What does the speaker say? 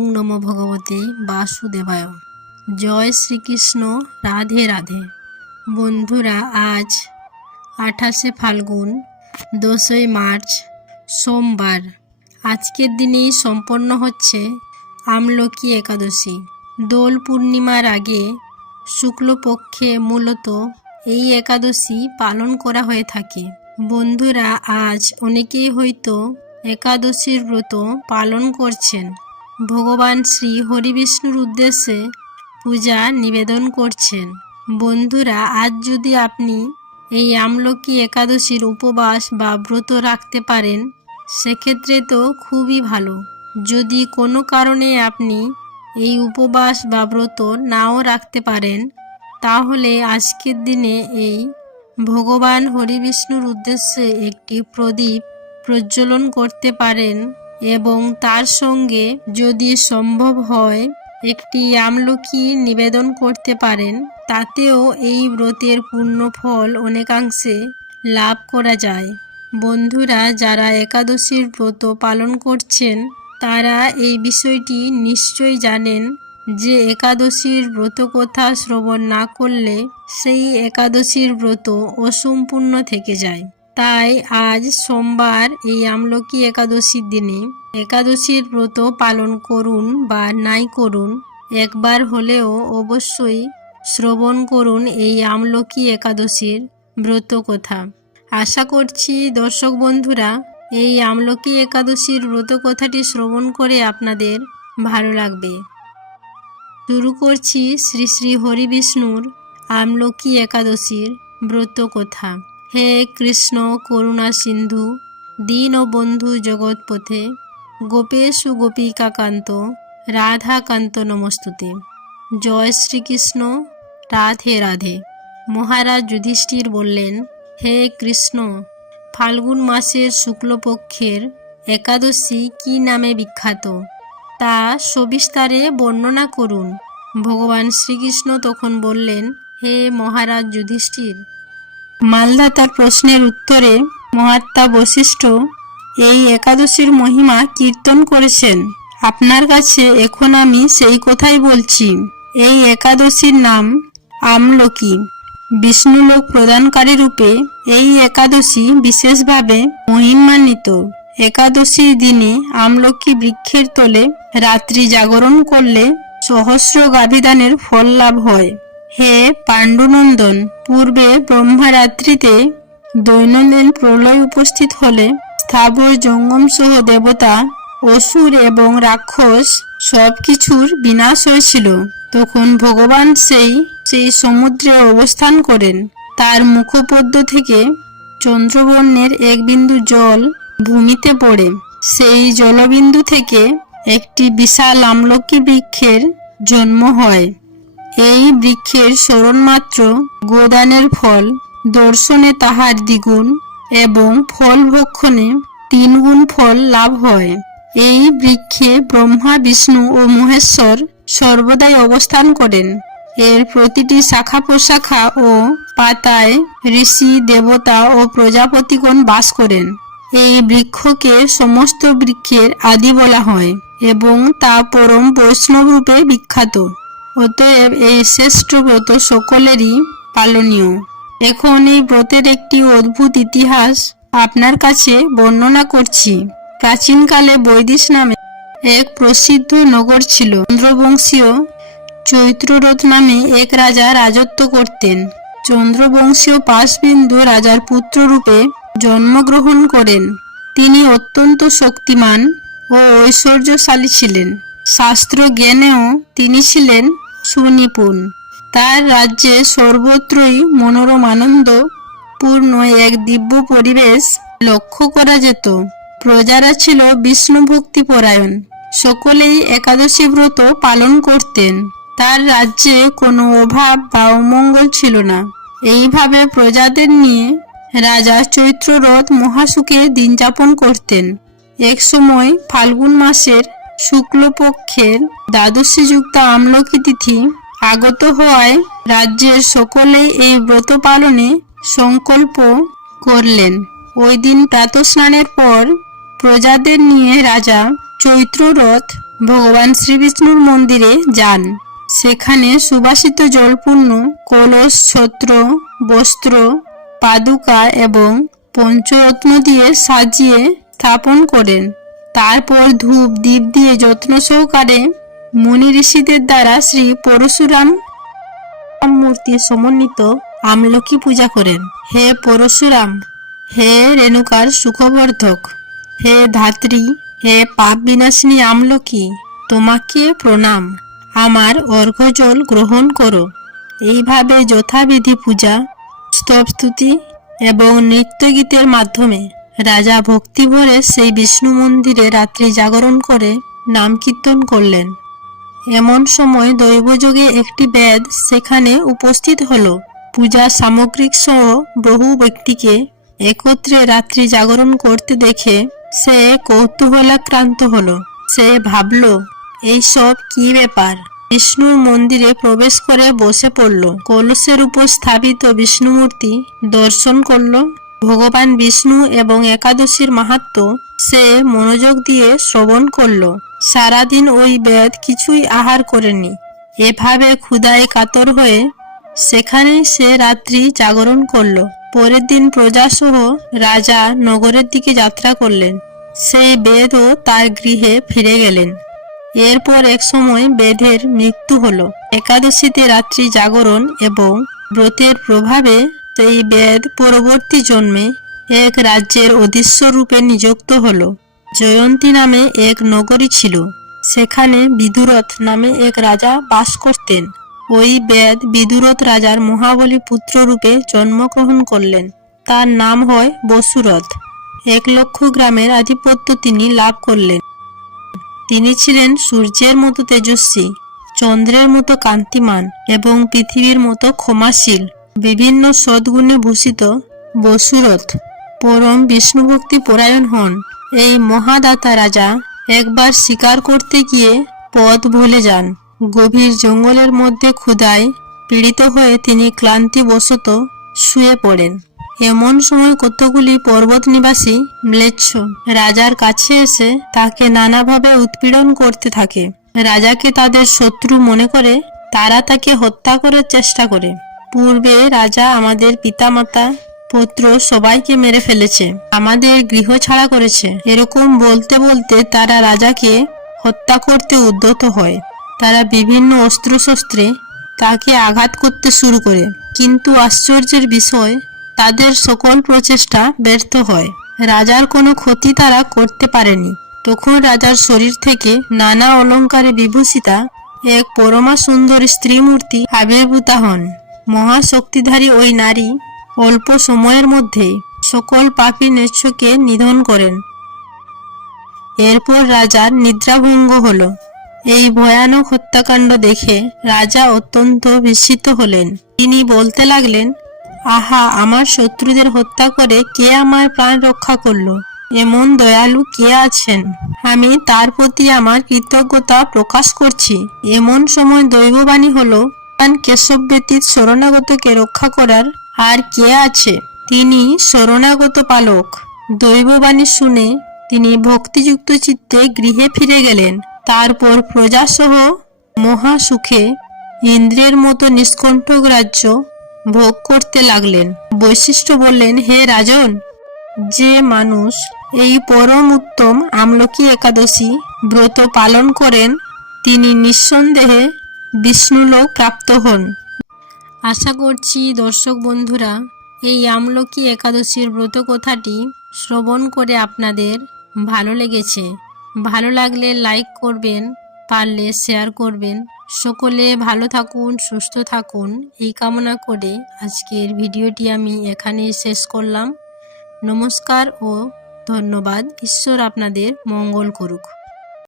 ওং নম ভগবতে বাসুদেবায়। জয় শ্রীকৃষ্ণ, রাধে রাধে। বন্ধুরা, আজ আঠাশে ফাল্গুন দোসই মার্চ, সোমবার। আজকের দিনেই সম্পন্ন হচ্ছে আমলকি একাদশী। দোল পূর্ণিমার আগে শুক্লপক্ষে মূলত এই একাদশী পালন করা হয়ে থাকে। বন্ধুরা, আজ অনেকেই হয়তো একাদশীর ব্রত পালন করছেন। ভগবান শ্রী হরিবিষ্ণুর উদ্দেশ্যে পূজা নিবেদন করছেন। বন্ধুরা, আজ যদি আপনি এই আমলকি একাদশীর উপবাস বা ব্রত রাখতে পারেন, সেক্ষেত্রে তো খুবই ভালো। যদি কোনো কারণে আপনি এই উপবাস বা ব্রত নাও রাখতে পারেন, তাহলে আজকের দিনে এই ভগবান হরিবিষ্ণুর উদ্দেশ্যে একটি প্রদীপ প্রজ্বলন করতে পারেন। এবং তার সঙ্গে যদি সম্ভব হয় একটি আমলকি নিবেদন করতে পারেন, তাতেও এই ব্রতের পূর্ণ ফল অনেকাংশে লাভ করা যায়। বন্ধুরা, যারা একাদশীর ব্রত পালন করছেন, তারা এই বিষয়টি নিশ্চয়ই জানেন যে একাদশীর ব্রত কথা শ্রবণ না করলে সেই একাদশীর ব্রত অসম্পূর্ণ থেকে যায়। তাই আজ সোমবার এই আমলকি একাদশীর দিনে একাদশীর ব্রত পালন করুন বা নাই করুন, একবার হলেও অবশ্যই শ্রবণ করুন এই আমলকি একাদশীর ব্রত কথা। আশা করছি দর্শক বন্ধুরা, এই আমলকি একাদশীর ব্রত কথাটি শ্রবণ করে আপনাদের ভালো লাগবে। শুরু করছি শ্রী শ্রী হরি বিষ্ণুর আমলকি একাদশীর ব্রত কথা। হে কৃষ্ণ করুণা সিন্ধু, দীন বন্ধু জগৎপথে, গোপেশু গোপিকাকান্ত, রাধাকান্ত নমস্তুতে। জয় শ্রীকৃষ্ণ, রাধে রাধে। মহারাজ যুধিষ্ঠির বললেন, হে কৃষ্ণ, ফাল্গুন মাসের শুক্লপক্ষের একাদশী কি নামে বিখ্যাত? তা সবিস্তারে বর্ণনা করুন। ভগবান শ্রীকৃষ্ণ তখন বললেন, হে মহারাজ যুধিষ্ঠির মালদা তার প্রশ্নের উত্তরে মহাত্মা বশিষ্ঠ এই একাদশীর মহিমা কীর্তন করেছেন। আপনার কাছে এখন আমি সেই কথাই বলছি। এই একাদশীর নাম আমলকি। বিষ্ণুলোক প্রদানকারী রূপে এই একাদশী বিশেষভাবে মহিমান্বিত। একাদশীর দিনে আমলকি বৃক্ষের তলে রাত্রি জাগরণ করলে সহস্র গাভিদানের ফল লাভ হয়। হে পাণ্ডুনন্দন, পূর্বে ব্রহ্মারাত্রিতে দৈনন্দিন প্রলয় উপস্থিত হলে স্থাবর জঙ্গম সহ দেবতা, অসুর এবং রাক্ষস সবকিছুর বিনাশ হয়েছিল। তখন ভগবান সেই সেই সমুদ্রে অবস্থান করেন। তার মুখপদ্ম থেকে চন্দ্রবর্ণের এক বিন্দু জল ভূমিতে পড়ে। সেই জলবিন্দু থেকে একটি বিশাল আমলকি বৃক্ষের জন্ম হয়। এই বৃক্ষের স্মরণমাত্র গোদানের ফল, দর্শনে তাহার দ্বিগুণ এবং ফল ভক্ষণে তিনগুণ ফল লাভ হয়। এই বৃক্ষে ব্রহ্মা, বিষ্ণু ও মহেশ্বর সর্বদাই অবস্থান করেন। এর প্রতিটি শাখা প্রশাখা ও পাতায় ঋষি, দেবতা ও প্রজাপতিগণ বাস করেন। এই বৃক্ষকে সমস্ত বৃক্ষের আদি বলা হয় এবং তা পরম বৈষ্ণব রূপে বিখ্যাত। অতএব এই শ্রেষ্ঠ ব্রত সকলেরই পালনীয়। এখন এই ব্রতের একটি অদ্ভুত ইতিহাস আপনার কাছে বর্ণনা করছি। প্রাচীনকালে বৈদিশ নামে এক প্রসিদ্ধ নগর ছিল। চন্দ্রবংশীয় চৈত্ররথ নামে এক রাজা রাজত্ব করতেন। চন্দ্রবংশীয় পাশবিন্দু রাজার পুত্ররূপে জন্মগ্রহণ করেন। তিনি অত্যন্ত শক্তিমান ও ঐশ্বর্যশালী ছিলেন। শাস্ত্র জ্ঞানেও তিনি ছিলেন সুনিপুণ। তার রাজ্যে সর্বত্রই মনোরম আনন্দ, পূর্ণ এক দিব্য পরিবেশ লক্ষ্য করা যেত। প্রজারা ছিল বিষ্ণু ভক্তি পরায়ণ, সকলেই একাদশী ব্রত পালন করতেন। তার রাজ্যে কোনো অভাব বা অমঙ্গল ছিল না। এইভাবে প্রজাদের নিয়ে রাজা চৈত্ররথ মহাসুখে দিন যাপন করতেন। এক সময় ফাল্গুন মাসের শুক্লপক্ষের দ্বাদশীযুক্ত আমলকি তিথি আগত হওয়ায় রাজ্যের সকলেই এই ব্রত পালনে সংকল্প করলেন। ওই দিন প্রাতঃস্নানের পর প্রজাদের নিয়ে রাজা চৈত্ররথ ভগবান শ্রীবিষ্ণুর মন্দিরে যান। সেখানে সুবাসিত জলপূর্ণ, কলস, ছত্র, বস্ত্র, পাদুকা এবং পঞ্চরত্ন দিয়ে সাজিয়ে স্থাপন করেন। তারপর ধূপ দ্বীপ দিয়ে যত্ন সহকারে মুনি ঋষিদের দ্বারা শ্রী পরশুরাম মূর্তি সমন্বিত আমলকি পূজা করেন। হে পরশুরাম, হে রেণুকার সুখবর্ধক, হে ধাত্রী, হে পাপ বিনাশিনী আমলকি, তোমাকে প্রণাম। আমার অর্ঘ্যজল গ্রহণ করো। এইভাবে যথাবিধি পূজা স্তবস্তুতি এবং নৃত্যগীতের মাধ্যমে রাজা ভক্তি ভরে সেই বিষ্ণু মন্দিরে রাত্রি জাগরণ করে নাম কীর্তন করলেন। এমন সময় দৈবযোগে একটি বেদ সেখানে উপস্থিত হল। পূজা সামগ্রিক সহ বহু ব্যক্তিকে একত্রে রাত্রি জাগরণ করতে দেখে সে কৌতূহলাক্রান্ত হল। সে ভাবল, এইসব কি ব্যাপার? বিষ্ণুর মন্দিরে প্রবেশ করে বসে পড়ল। কলসের উপর স্থাপিত বিষ্ণুমূর্তি দর্শন করল। ভগবান বিষ্ণু এবং একাদশীর মাহাত্ম সে মনোযোগ দিয়ে শ্রবণ করল। সারাদিন ওই বেদ কিছুই আহার করেনি। এভাবে ক্ষুদায় কাতর হয়ে সেখানেই সে রাত্রি জাগরণ করল। পরের দিন প্রজাসহ রাজা নগরের দিকে যাত্রা করলেন। সেই বেদও তার গৃহে ফিরে গেলেন। এরপর এক সময় বেদের মৃত্যু হলো। একাদশীতে রাত্রি জাগরণ এবং ব্রতের প্রভাবে সেই বেদ পরবর্তী জন্মে এক রাজ্যের অধীশ্বর রূপে নিযুক্ত হলো। জয়ন্তী নামে এক নগরী ছিল। সেখানে বিদুরথ নামে এক রাজা বাস করতেন। ওই বেদ বিদুরথ রাজার মহাবলী পুত্র রূপে জন্মগ্রহণ করলেন। তার নাম হয় বসুরথ। এক লক্ষ গ্রামের আধিপত্য তিনি লাভ করলেন। তিনি ছিলেন সূর্যের মতো তেজস্বী, চন্দ্রের মতো কান্তিমান এবং পৃথিবীর মতো ক্ষমাশীল। বিভিন্ন সদ্গুণে ভূষিত বসুরথ পরম বিষ্ণুভক্তি পরায়ণ হন। এই মহাদাতা রাজা একবার শিকার করতে গিয়ে পথ ভুলে যান। গভীর জঙ্গলের মধ্যে ক্ষুধায় পীড়িত হয়ে তিনি ক্লান্তিবশত শুয়ে পড়েন। এমন সময় কতগুলি পর্বত নিবাসী ম্লেচ্ছ রাজার কাছে এসে তাকে নানাভাবে উৎপীড়ন করতে থাকে। রাজাকে তাদের শত্রু মনে করে তারা তাকে হত্যা করার চেষ্টা করে। পূর্বে রাজা আমাদের পিতামাতা পুত্র সবাইকে মেরে ফেলেছে, আমাদের গৃহ ছাড়া করেছে। এরকম বলতে বলতে তারা রাজাকে হত্যা করতে উদ্যত হয়। তারা বিভিন্ন অস্ত্রশস্ত্রে তাকে আঘাত করতে শুরু করে। কিন্তু আশ্চর্যের বিষয়, তাদের সকল প্রচেষ্টা ব্যর্থ হয়। রাজার কোনো ক্ষতি তারা করতে পারেনি। তখন রাজার শরীর থেকে নানা অলঙ্কারে বিভূষিতা, এক পরমা সুন্দর স্ত্রী মূর্তি আবির্ভূতা হন। মহাশক্তিধারী ওই নারী অল্প সময়ের মধ্যেই সকল পাপী নেচ্ছকে নিধন করেন। এরপর রাজার নিদ্রাভঙ্গ হল। এই ভয়ানক হত্যাকাণ্ড দেখে রাজা অত্যন্ত বিস্মিত হলেন। তিনি বলতে লাগলেন, আহা, আমার শত্রুদের হত্যা করে কে আমার প্রাণ রক্ষা করল? এমন দয়ালু কে আছেন? আমি তার প্রতি আমার কৃতজ্ঞতা প্রকাশ করছি। এমন সময় দৈববাণী হলো কেশব ব্যতীত শরণাগতকে রক্ষা করার আর কে আছে? তিনি শরণাগত পালক। দৈববাণী শুনে তিনি ভক্তিযুক্ত চিত্তে গৃহে ফিরে গেলেন। তারপর প্রজাসহ মহা সুখে ইন্দ্রের মতো নিষ্কণ্ঠক রাজ্য ভোগ করতে লাগলেন। বৈশিষ্ট্য বললেন, হে রাজন, যে মানুষ এই পরম উত্তম আমলকি একাদশী ব্রত পালন করেন, তিনি নিঃসন্দেহে বিষ্ণুলোক প্রাপ্ত হন। আশা করছি দর্শক বন্ধুরা, এই আমলকি একাদশীর ব্রত কথাটি শ্রবণ করে আপনাদের ভালো লেগেছে। ভালো লাগলে লাইক করবেন, পারলে শেয়ার করবেন। সকলে ভালো থাকুন, সুস্থ থাকুন, এই কামনা করে আজকের ভিডিওটি আমি এখানেই শেষ করলাম। নমস্কার ও ধন্যবাদ। ঈশ্বর আপনাদের মঙ্গল করুক।